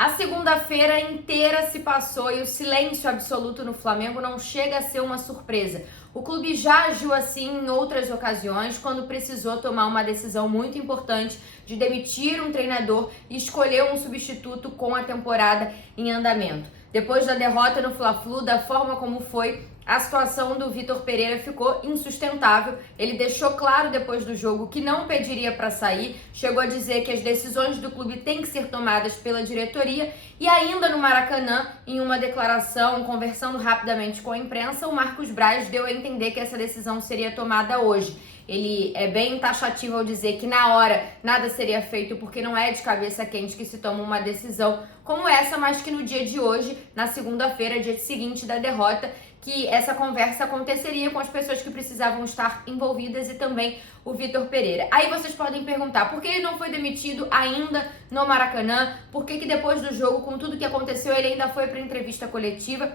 A segunda-feira inteira se passou e o silêncio absoluto no Flamengo não chega a ser uma surpresa. O clube já agiu assim em outras ocasiões, quando precisou tomar uma decisão muito importante de demitir um treinador e escolher um substituto com a temporada em andamento. Depois da derrota no Fla-Flu, da forma como foi, a situação do Vitor Pereira ficou insustentável. Ele deixou claro depois do jogo que não pediria para sair, chegou a dizer que as decisões do clube têm que ser tomadas pela diretoria e ainda no Maracanã, em uma declaração, conversando rapidamente com a imprensa, o Marcos Braz deu a entender que essa decisão seria tomada hoje. Ele é bem taxativo ao dizer que na hora nada seria feito porque não é de cabeça quente que se toma uma decisão como essa, mas que no dia de hoje, na segunda-feira, dia seguinte da derrota, que essa conversa aconteceria com as pessoas que precisavam estar envolvidas e também o Vitor Pereira. Aí vocês podem perguntar, por que ele não foi demitido ainda no Maracanã? Por que depois do jogo, com tudo que aconteceu, ele ainda foi para a entrevista coletiva?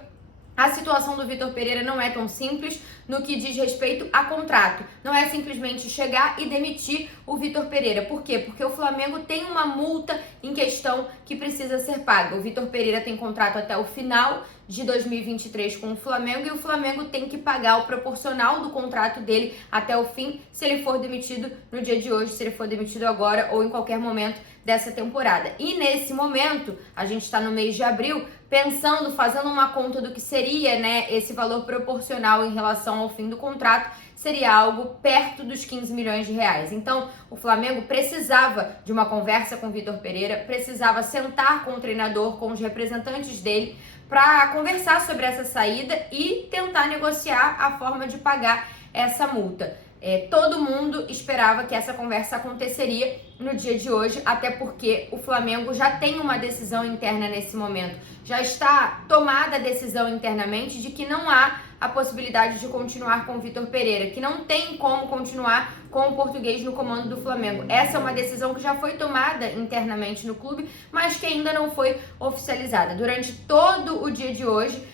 A situação do Vitor Pereira não é tão simples no que diz respeito a contrato. Não é simplesmente chegar e demitir o Vitor Pereira. Por quê? Porque o Flamengo tem uma multa em questão que precisa ser paga. O Vitor Pereira tem contrato até o final de 2023 com o Flamengo e o Flamengo tem que pagar o proporcional do contrato dele até o fim, se ele for demitido no dia de hoje, se ele for demitido agora ou em qualquer momento dessa temporada. E nesse momento, a gente está no mês de abril, pensando, fazendo uma conta do que seria, né, esse valor proporcional em relação ao fim do contrato, seria algo perto dos 15 milhões de reais. Então, o Flamengo precisava de uma conversa com o Vitor Pereira, precisava sentar com o treinador, com os representantes dele, para conversar sobre essa saída e tentar negociar a forma de pagar essa multa. Todo mundo esperava que essa conversa aconteceria no dia de hoje, até porque o Flamengo já tem uma decisão interna nesse momento. Já está tomada a decisão internamente de que não há a possibilidade de continuar com o Vitor Pereira, que não tem como continuar com o português no comando do Flamengo. Essa é uma decisão que já foi tomada internamente no clube, mas que ainda não foi oficializada. Durante todo o dia de hoje,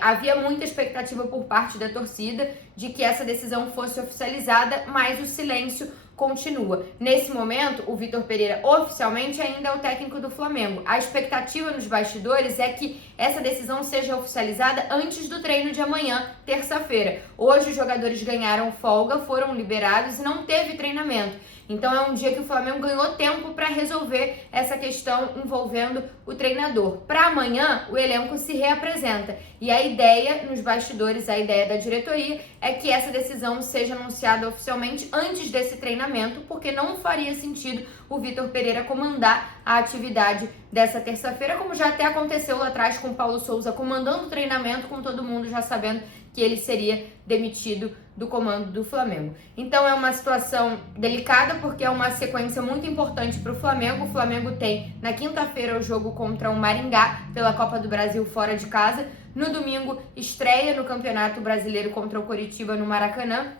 havia muita expectativa por parte da torcida de que essa decisão fosse oficializada, mas o silêncio continua. Nesse momento, o Vitor Pereira oficialmente ainda é o técnico do Flamengo. A expectativa nos bastidores é que essa decisão seja oficializada antes do treino de amanhã, terça-feira. Hoje os jogadores ganharam folga, foram liberados e não teve treinamento. Então é um dia que o Flamengo ganhou tempo para resolver essa questão envolvendo o treinador. Para amanhã, o elenco se reapresenta. E a ideia nos bastidores, a ideia da diretoria, é que essa decisão seja anunciada oficialmente antes desse treinamento, porque não faria sentido o Vitor Pereira comandar a atividade dessa terça-feira, como já até aconteceu lá atrás com o Paulo Souza, comandando o treinamento, com todo mundo já sabendo que ele seria demitido do comando do Flamengo. Então é uma situação delicada, porque é uma sequência muito importante para o Flamengo. O Flamengo tem na quinta-feira o jogo contra o Maringá pela Copa do Brasil fora de casa. No domingo, estreia no Campeonato Brasileiro contra o Coritiba no Maracanã.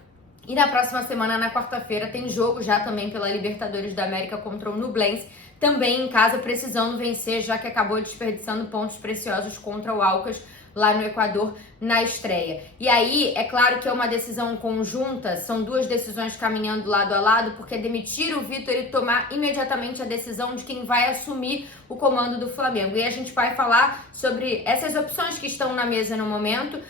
E na próxima semana, na quarta-feira, tem jogo já também pela Libertadores da América contra o Nublense, também em casa, precisando vencer, já que acabou desperdiçando pontos preciosos contra o Alcas lá no Equador na estreia. E aí, é claro que é uma decisão conjunta, são duas decisões caminhando lado a lado, porque é demitir o Vitor e tomar imediatamente a decisão de quem vai assumir o comando do Flamengo. E a gente vai falar sobre essas opções que estão na mesa no momento.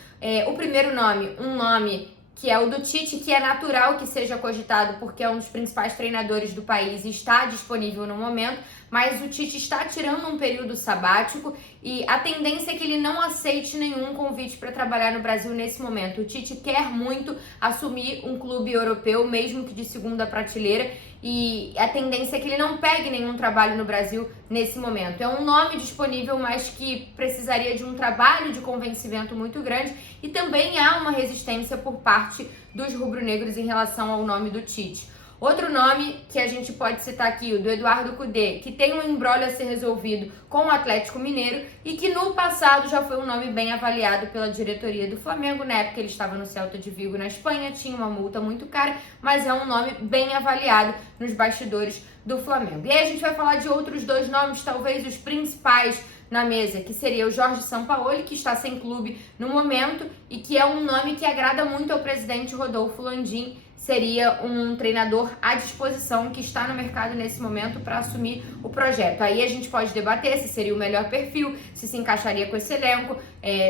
O primeiro nome, um nome que é o do Tite, que é natural que seja cogitado porque é um dos principais treinadores do país e está disponível no momento, mas o Tite está tirando um período sabático e a tendência é que ele não aceite nenhum convite para trabalhar no Brasil nesse momento. O Tite quer muito assumir um clube europeu, mesmo que de segunda prateleira, e a tendência é que ele não pegue nenhum trabalho no Brasil nesse momento. É um nome disponível, mas que precisaria de um trabalho de convencimento muito grande e também há uma resistência por parte dos rubro-negros em relação ao nome do Tite. Outro nome que a gente pode citar aqui, o do Eduardo Cudê, que tem um imbróglio a ser resolvido com o Atlético Mineiro e que no passado já foi um nome bem avaliado pela diretoria do Flamengo. Na época ele estava no Celta de Vigo, na Espanha, tinha uma multa muito cara, mas é um nome bem avaliado nos bastidores do Flamengo. E aí a gente vai falar de outros dois nomes, talvez os principais na mesa, que seria o Jorge Sampaoli, que está sem clube no momento e que é um nome que agrada muito ao presidente Rodolfo Landim, seria um treinador à disposição que está no mercado nesse momento para assumir o projeto. Aí a gente pode debater se seria o melhor perfil, se encaixaria com esse elenco.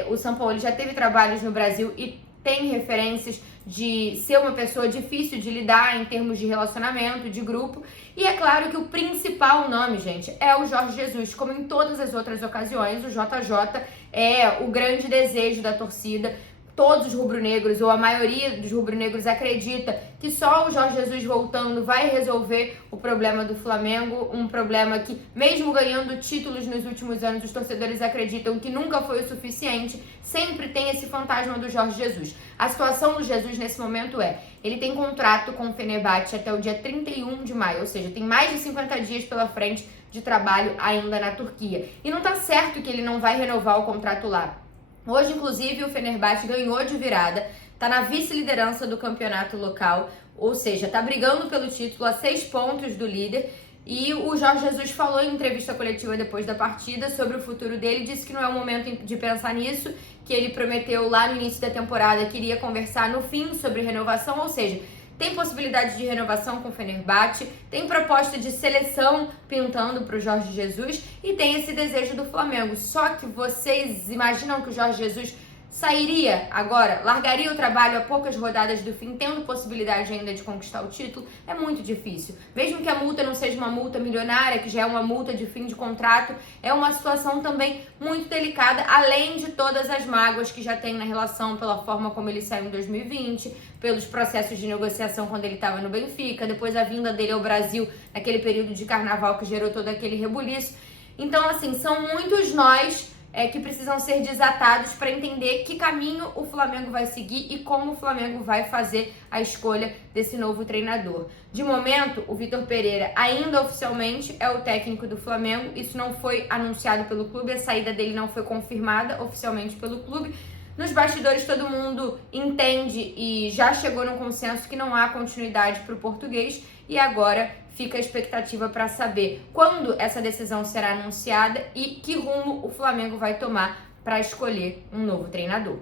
O Sampaoli já teve trabalhos no Brasil e tem referências de ser uma pessoa difícil de lidar em termos de relacionamento, de grupo. E é claro que o principal nome, gente, é o Jorge Jesus. Como em todas as outras ocasiões, o JJ é o grande desejo da torcida. Todos os rubro-negros, ou a maioria dos rubro-negros, acredita que só o Jorge Jesus voltando vai resolver o problema do Flamengo, um problema que, mesmo ganhando títulos nos últimos anos, os torcedores acreditam que nunca foi o suficiente, sempre tem esse fantasma do Jorge Jesus. A situação do Jesus nesse momento ele tem contrato com o Fenerbahçe até o dia 31 de maio, ou seja, tem mais de 50 dias pela frente de trabalho ainda na Turquia. E não tá certo que ele não vai renovar o contrato lá. Hoje, inclusive, o Fenerbahçe ganhou de virada, tá na vice-liderança do campeonato local, ou seja, tá brigando pelo título a 6 pontos do líder. E o Jorge Jesus falou em entrevista coletiva depois da partida sobre o futuro dele, disse que não é o momento de pensar nisso, que ele prometeu lá no início da temporada que iria conversar no fim sobre renovação, ou seja, tem possibilidade de renovação com o Fenerbahçe, tem proposta de seleção pintando para o Jorge Jesus e tem esse desejo do Flamengo. Só que vocês imaginam que o Jorge Jesus sairia agora, largaria o trabalho a poucas rodadas do fim, tendo possibilidade ainda de conquistar o título? É muito difícil. Mesmo que a multa não seja uma multa milionária, que já é uma multa de fim de contrato, é uma situação também muito delicada, além de todas as mágoas que já tem na relação pela forma como ele saiu em 2020, pelos processos de negociação quando ele estava no Benfica, depois a vinda dele ao Brasil naquele período de carnaval que gerou todo aquele rebuliço. Então, assim, são muitos nós que precisam ser desatados para entender que caminho o Flamengo vai seguir e como o Flamengo vai fazer a escolha desse novo treinador. De momento, o Vitor Pereira ainda oficialmente é o técnico do Flamengo. Isso não foi anunciado pelo clube, a saída dele não foi confirmada oficialmente pelo clube. Nos bastidores todo mundo entende e já chegou num consenso que não há continuidade para o português e agora fica a expectativa para saber quando essa decisão será anunciada e que rumo o Flamengo vai tomar para escolher um novo treinador.